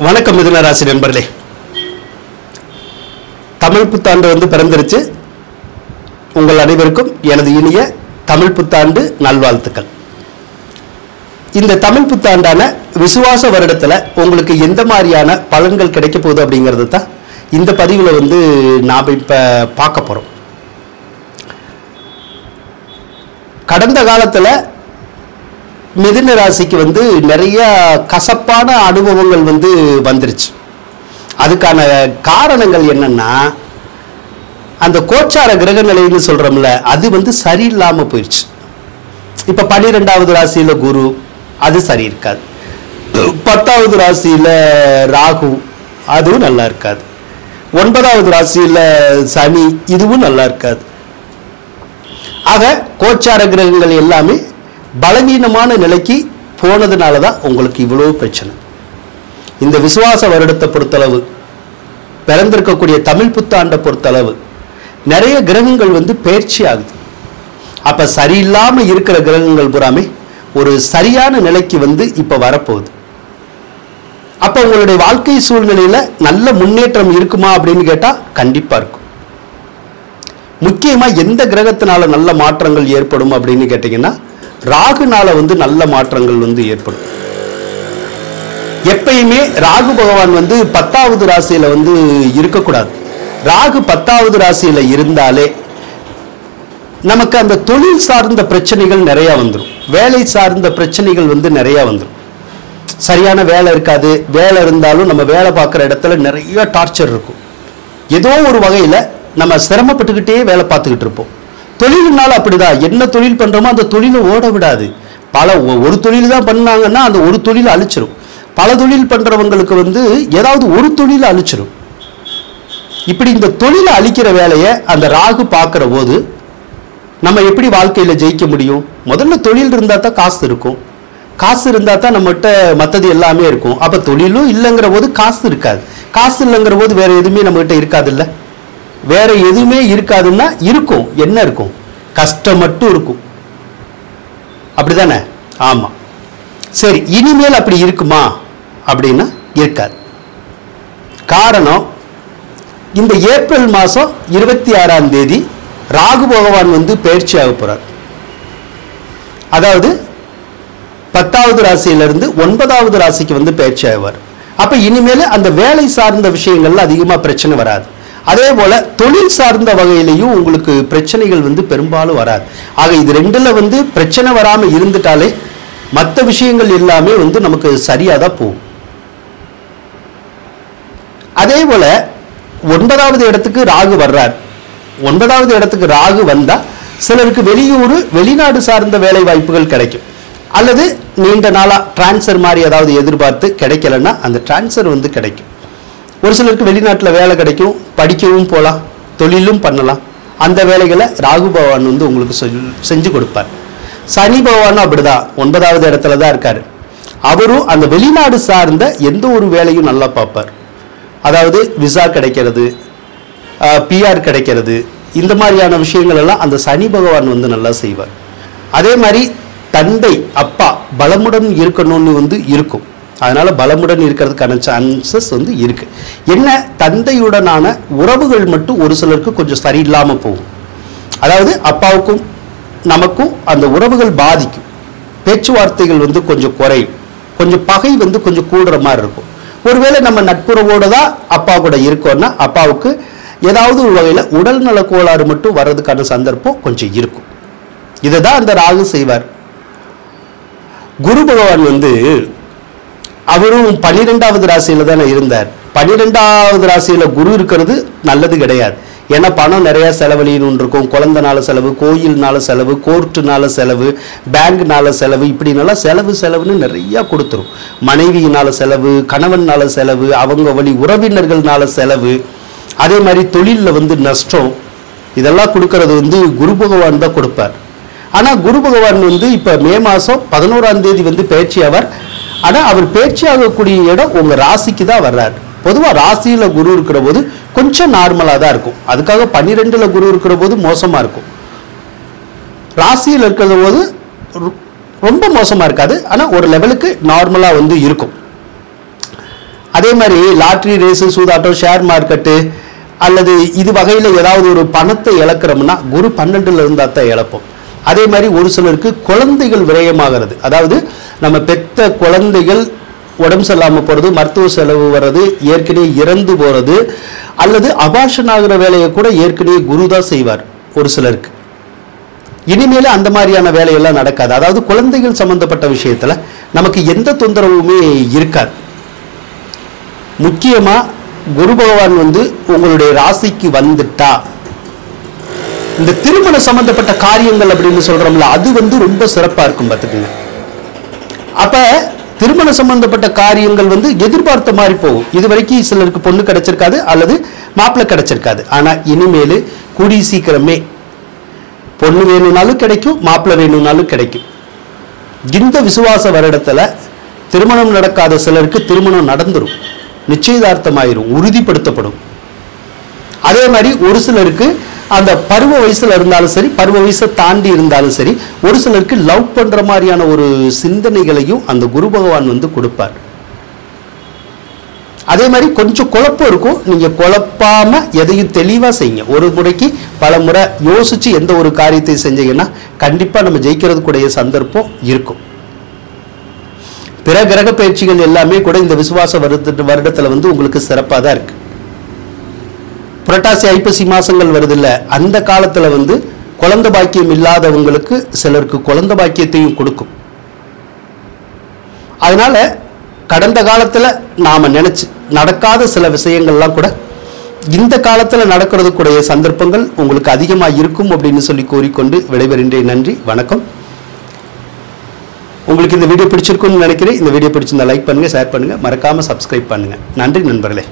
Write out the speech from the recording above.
வணக்கம் மிதுன ராசி நண்பர்களே. தமிழ் புத்தாண்டு வந்து பிறந்துருச்சு. உங்கள் அனைவருக்கும் எனது இனிய தமிழ் புத்தாண்டு நல்வாழ்த்துக்கள். இந்த தமிழ் புத்தாண்டான விசுவாச வருடத்துல உங்களுக்கு எந்த மாதிரியான பலன்கள் கிடைக்க போகுது அப்படிங்கிறது தான் இந்த பதிவில் வந்து நாம் இப்போ பார்க்க போகிறோம். கடந்த காலத்தில் மிதுன ராசிக்கு வந்து நிறைய கசப்பான அனுபவங்கள் வந்து வந்துருச்சு. அதுக்கான காரணங்கள் என்னன்னா, அந்த கோச்சார கிரக நிலைன்னு சொல்றோம்ல, அது வந்து சரியில்லாம போயிடுச்சு. இப்ப 12வது ராசியில குரு, அது சரி இருக்காது. 10வது ராசியில ராகு, அதுவும் நல்லா இருக்காது. 9வது ராசியில சனி, இதுவும் நல்லா இருக்காது. ஆக கோச்சார கிரகங்கள் எல்லாமே பலவீனமான நிலைக்கு போனதுனால தான் உங்களுக்கு இவ்வளவு பிரச்சனை. இந்த விசுவாச வருடத்தை பொறுத்தளவு, பிறந்திருக்கக்கூடிய தமிழ் புத்தாண்டை பொறுத்தளவு நிறைய கிரகங்கள் வந்து பயிற்சி ஆகுது. அப்ப சரியில்லாம இருக்கிற கிரகங்கள் பூராமே ஒரு சரியான நிலைக்கு வந்து இப்ப வரப்போகுது. அப்ப உங்களுடைய வாழ்க்கை சூழ்நிலையில நல்ல முன்னேற்றம் இருக்குமா அப்படின்னு கேட்டா கண்டிப்பா இருக்கும். முக்கியமா எந்த கிரகத்தினால நல்ல மாற்றங்கள் ஏற்படும் அப்படின்னு கேட்டீங்கன்னா, ராகுனால வந்து நல்ல மாற்றங்கள் வந்து ஏற்படும். எப்பயுமே ராகு பகவான் வந்து 10வது ராசியில வந்து இருக்கக்கூடாது. ராகு 10வது ராசியில இருந்தாலே நமக்கு அந்த தொழில் சார்ந்த பிரச்சனைகள் நிறைய வந்துடும். வேலை சார்ந்த பிரச்சனைகள் வந்து நிறைய வந்துடும். சரியான வேலை இருக்காது. வேலை இருந்தாலும் நம்ம வேலை பார்க்குற இடத்துல நிறைய டார்ச்சர் இருக்கும். ஏதோ ஒரு வகையில நம்ம சிரமப்பட்டுக்கிட்டே வேலை பார்த்துக்கிட்டு இருப்போம். தொழில்னால அப்படிதான். என்ன தொழில் பண்றோமோ அந்த தொழிலை ஓட விடாது. ஒரு தொழில் தான் பண்ணாங்கன்னா அந்த ஒரு தொழிலை அழிச்சிடும். பல தொழில் பண்றவங்களுக்கு வந்து ஏதாவது ஒரு தொழிலை அழிச்சிடும். இப்படி இந்த தொழிலை அழிக்கிற வேலையை அந்த ராகு பார்க்கிற போது நம்ம எப்படி வாழ்க்கையில ஜெயிக்க முடியும்? முதல்ல தொழில் இருந்தா தான் காசு இருக்கும். காசு இருந்தா தான் நம்மகிட்ட மற்றது எல்லாமே இருக்கும். அப்ப தொழிலும் இல்லைங்கிற போது காசு இருக்காது. காசு இல்லைங்கிற போது வேற எதுவுமே நம்ம கிட்ட இருக்காது. இல்ல, வேற எதுவுமே இருக்காதுன்னா இருக்கும். என்ன இருக்கும்? கஷ்டம் மட்டும் இருக்கும். அப்படிதானே? ஆமா. சரி, இனிமேல் அப்படி இருக்குமா அப்படின்னா இருக்காது. காரணம், இந்த ஏப்ரல் மாசம் 26ஆம் தேதி ராகு பகவான் வந்து பயிற்சி ஆக போறார். அதாவது 10வது ராசியிலிருந்து 9வது ராசிக்கு வந்து பயிற்சி ஆவார். அப்ப இனிமேல் அந்த வேலை சார்ந்த விஷயங்கள்ல அதிகமா பிரச்சனை வராது. அதே போல தொழில் சார்ந்த வகையிலையும் உங்களுக்கு பிரச்சனைகள் வந்து பெரும்பாலும் வராது. ஆக இது ரெண்டுல வந்து பிரச்சனை வராம இருந்துட்டாலே மற்ற விஷயங்கள் எல்லாமே வந்து நமக்கு சரியாதான் போகும். அதே போல 9வது இடத்துக்கு ராகு வர்றார். 9வது இடத்துக்கு ராகு வந்தா சிலருக்கு வெளியூர் வெளிநாடு சார்ந்த வேலை வாய்ப்புகள் கிடைக்கும். அல்லது நீண்ட நாளா டிரான்ஸ்ஃபர் மாதிரி ஏதாவது எதிர்பார்த்து கிடைக்கலன்னா அந்த டிரான்ஸ்ஃபர் வந்து கிடைக்கும். ஒரு சிலருக்கு வெளிநாட்டில் வேலை கிடைக்கும், படிக்கவும் போகலாம், தொழிலும் பண்ணலாம். அந்த வேலைகளை ராகு பகவான் வந்து உங்களுக்கு செஞ்சு கொடுப்பார். சனி பகவானும் அப்படிதான் 9வது இடத்துல தான் இருக்காரு. அவரும் அந்த வெளிநாடு சார்ந்த எந்த ஒரு வேலையும் நல்லா பார்ப்பார். அதாவது விசா கிடைக்கிறது, பிஆர் கிடைக்கிறது, இந்த மாதிரியான விஷயங்கள் எல்லாம் அந்த சனி பகவான் வந்து நல்லா செய்வார். அதே மாதிரி தந்தை அப்பா பலமுடன் இருக்கணும்னு வந்து இருக்கும். அதனால பலமுடன் இருக்கிறதுக்கான சான்சஸ் வந்து இருக்கு. என்ன, தந்தையுடனான உறவுகள் மட்டும் ஒரு சிலருக்கு கொஞ்சம் சரியில்லாம போகும். அதாவது அப்பாவுக்கும் நமக்கும் அந்த உறவுகள் பாதிக்கும். பேச்சுவார்த்தைகள் வந்து கொஞ்சம் குறையும். கொஞ்சம் பகை வந்து கொஞ்சம் கூடுற மாதிரி இருக்கும். ஒருவேளை நம்ம நட்புறவோட தான் அப்பா கூட இருக்கோம்னா அப்பாவுக்கு ஏதாவது ஒரு வகையில உடல்நல கோளாறு மட்டும் வர்றதுக்கான சந்தர்ப்பம் கொஞ்சம் இருக்கும். இதை தான் அந்த ராகு செய்வார். குரு பகவான் வந்து அவரும் 12வது ராசியில தானே இருந்தார். 12வது ராசியில குரு இருக்கிறது நல்லது கிடையாது. ஏன்னா பணம் நிறைய செலவழின்னு இருக்கும். குழந்தைனால செலவு, கோயில்னால செலவு, கோர்ட்டுனால செலவு, பேங்க்னால செலவு, இப்படினால செலவுன்னு நிறைய கொடுத்துரும். மனைவியினால செலவு, கணவனால செலவு, அவங்க வழி உறவினர்கள்னால செலவு, அதே மாதிரி தொழிலில் வந்து நஷ்டம், இதெல்லாம் கொடுக்கறது வந்து குரு பகவான் தான் கொடுப்பார். ஆனா குரு பகவான் வந்து இப்ப மே மாசம் 11ஆம் தேதி வந்து பயிற்சி ஆவார். ஆனா அவர் பயிற்சி ஆகக்கூடிய இடம் உங்க ராசிக்கு தான் வர்றாரு. பொதுவா ராசியில குரு இருக்கிற போது கொஞ்சம் நார்மலா தான் இருக்கும். அதுக்காக 12ல குரு இருக்கிற போது மோசமா இருக்கும். ராசியில் இருக்கிற போது ரொம்ப மோசமா இருக்காது. ஆனா ஒரு லெவலுக்கு நார்மலா வந்து இருக்கும். அதே மாதிரி லாட்ரி ரேஸு, சூதாட்டம், ஷேர் மார்க்கெட்டு அல்லது இது வகையில் ஏதாவது ஒரு பணத்தை இழக்கிறோம்னா குரு 12ல் இருந்தால் தான் இழப்போம். அதே மாதிரி ஒரு சிலருக்கு குழந்தைகள் விரயமாகிறது, அதாவது நம்ம பெத்த குழந்தைகள் உடம்பு சரியில்லாமல் போகிறது, மருத்துவ செலவு வர்றது, ஏற்கனவே இறந்து போகிறது, அல்லது அபார்ஷன் ஆகிற வேலையை கூட ஏற்கனவே குரு தான் செய்வார் ஒரு சிலருக்கு. இனிமேல் அந்த மாதிரியான வேலையெல்லாம் நடக்காது. அதாவது குழந்தைகள் சம்பந்தப்பட்ட விஷயத்தில் நமக்கு எந்த தொந்தரவுமே இருக்காது. முக்கியமாக குரு பகவான் உங்களுடைய ராசிக்கு வந்துட்டா இந்த திருமண சம்பந்தப்பட்ட காரியங்கள் அப்படின்னு சொல்றோம்ல, அது ரொம்ப சிறப்பாக இருக்கும் பார்த்துக்குங்க. அப்போ திருமண சம்பந்தப்பட்ட காரியங்கள் எதிர்பார்த்த மாதிரி போகும். இது வரைக்கும் சிலருக்கு பொண்ணு கிடைச்சிருக்காது அல்லது மாப்பிள்ளை கிடைச்சிருக்காது. ஆனால் இனிமேல் கூடி சீக்கிரமே பொண்ணு வேணும்னாலும் கிடைக்கும், மாப்பிள்ளை வேணும்னாலும் கிடைக்கும். இந்த விசுவாச வருடத்தில் திருமணம் நடக்காத சிலருக்கு திருமணம் நடந்துடும், நிச்சயதார்த்தமாயிரும், உறுதிப்படுத்தப்படும். அதே மாதிரி ஒரு சிலருக்கு அந்த பருவ வயசுல இருந்தாலும் சரி, பருவ வயசை தாண்டி இருந்தாலும் சரி, ஒரு சிலருக்கு லவ் பண்ற மாதிரியான ஒரு சிந்தனைகளையும் அந்த குரு பகவான் கொடுப்பார். அதே மாதிரி கொஞ்சம் குழப்பம் இருக்கும், நீங்க குழப்பாம எதையும் தெளிவா செய்யுங்க. ஒரு முறைக்கு பல முறை யோசிச்சு எந்த ஒரு காரியத்தை செஞ்சீங்கன்னா கண்டிப்பா நம்ம ஜெயிக்கிறதுக்குடைய சந்தர்ப்பம் இருக்கும். பிற கிரக பயிற்சிகள் எல்லாமே கூட இந்த விசுவாச வருடத்துல உங்களுக்கு சிறப்பாக தான் இருக்கு. புரட்டாசி ஐப்பசி மாசங்கள் வருது இல்ல, அந்த காலத்துல குழந்தை பாக்கியம் இல்லாதவங்களுக்கு சிலருக்கு குழந்தை பாக்கியத்தையும் கொடுக்கும். அதனால கடந்த காலத்துல நாம நினைச்சு நடக்காத சில விஷயங்கள்லாம் கூட இந்த காலத்துல நடக்கிறதுக்குடைய சந்தர்ப்பங்கள் உங்களுக்கு அதிகமா இருக்கும் அப்படின்னு சொல்லி கூறிக்கொண்டு விடைபெறுகின்றேன். நன்றி, வணக்கம். உங்களுக்கு இந்த வீடியோ பிடிச்சிருக்கும்னு நினைக்கிறேன். இந்த வீடியோ பிடிச்சிருந்தா லைக் பண்ணுங்க, ஷேர் பண்ணுங்க, மறக்காம சப்ஸ்கிரைப் பண்ணுங்க. நன்றி நண்பர்களே.